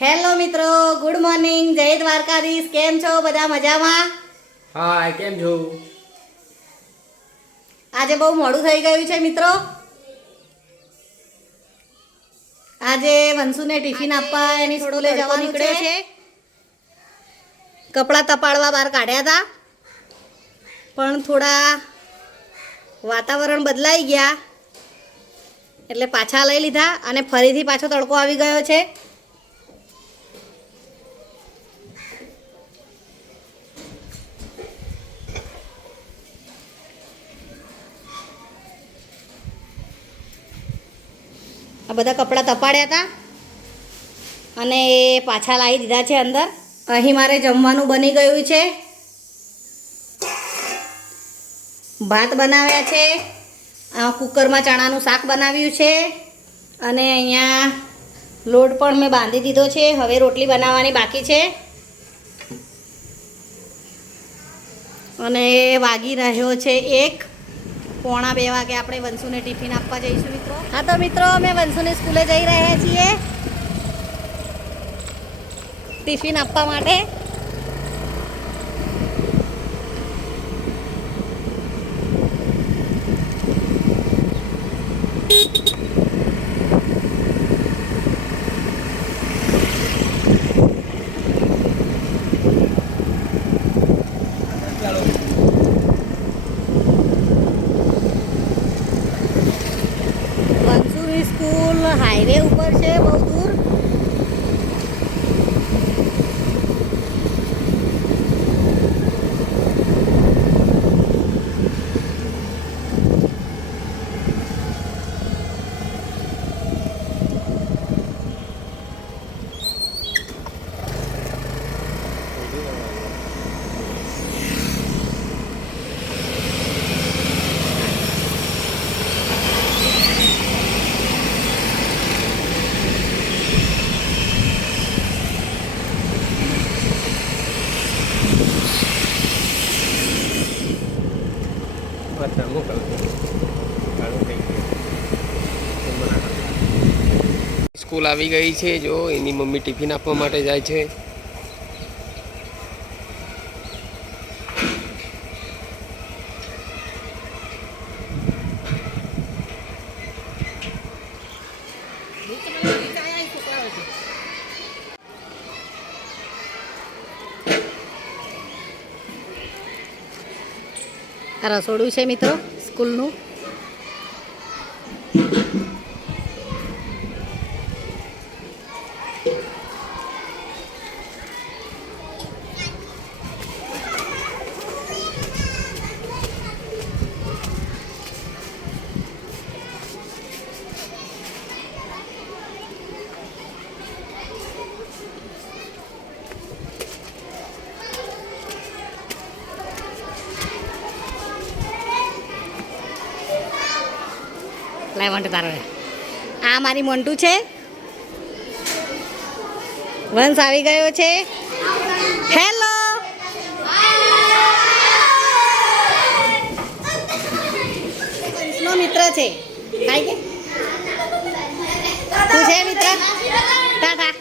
Hello મિત્રો, good morning. જય દ્વારકાધીશ. કેમ છો બધા? મજામાં? હા, કેમ છો? આજે બહુ મોડું થઈ ગયું છે મિત્રો. આજે વંશુને ટિફિન આપવા એની સ્કૂલે જવાનું નીકળ્યો છે. કપડાં તપાડવા બહાર કાઢ્યા હતા, પણ થોડા વાતાવરણ બદલાઈ ગયા એટલે પાછા લઈ લીધા અને ફરીથી પાછો તડકો આવી ગયો છે. આ બધા કપડાં તપાડ્યા હતા અને એ પાછા લાવી દીધા છે અંદર. અહીં મારે જમવાનું બની ગયું છે. ભાત બનાવ્યા છે, કુકરમાં ચણાનું શાક બનાવ્યું છે અને અહીંયા લોટ પણ મેં બાંધી દીધો છે. હવે રોટલી બનાવવાની બાકી છે અને વાગી રહ્યો છે 1, પોણા 2 વાગે આપણે વંશુને ટિફિન આપવા જઈશું મિત્રો. હા તો મિત્રો, અમે વંશુની સ્કૂલે જઈ રહ્યા છીએ ટિફિન આપવા માટે. વંશુની સ્કૂલ હાઈવે ઉપર છે, બહુ દૂર. સ્કૂલ આવી ગઈ છે. જો એની મમ્મી ટિફિન આપવા માટે જાય છે. આ રસોડું છે મિત્રો સ્કૂલનું. લાય વંટ તારો. આ મારી મોન્ટુ છે. વંશ આવી ગયો છે. હેલો. વંશનો મિત્ર છે. હાય કે તું છે મિત્ર? ટાટા.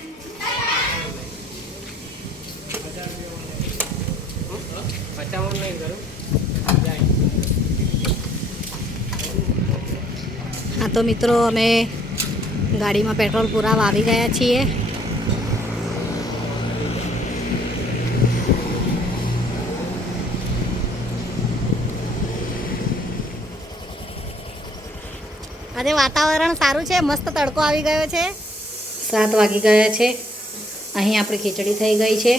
હા તો મિત્રો, અમે ગાડીમાં પેટ્રોલ પુરાવા આવી ગયા છીએ. આજે વાતાવરણ સારું છે, મસ્ત તડકો આવી ગયો છે. 7 વાગી ગયા છે. અહીં આપણી ખીચડી થઈ ગઈ છે.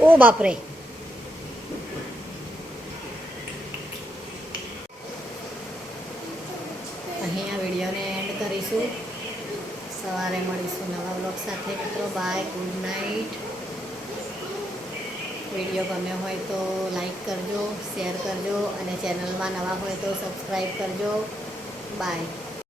ઓ બાપરે. અહીં આ વિડીયોને એન્ડ કરીશું. સવારે મળીશું નવા બ્લોગ સાથે મિત્રો. By, good night. વિડીયો ગમ્યો હોય તો લાઈક કરજો, શેર કરજો અને ચેનલમાં નવા હોય તો સબસ્ક્રાઈબ કરજો. બાય.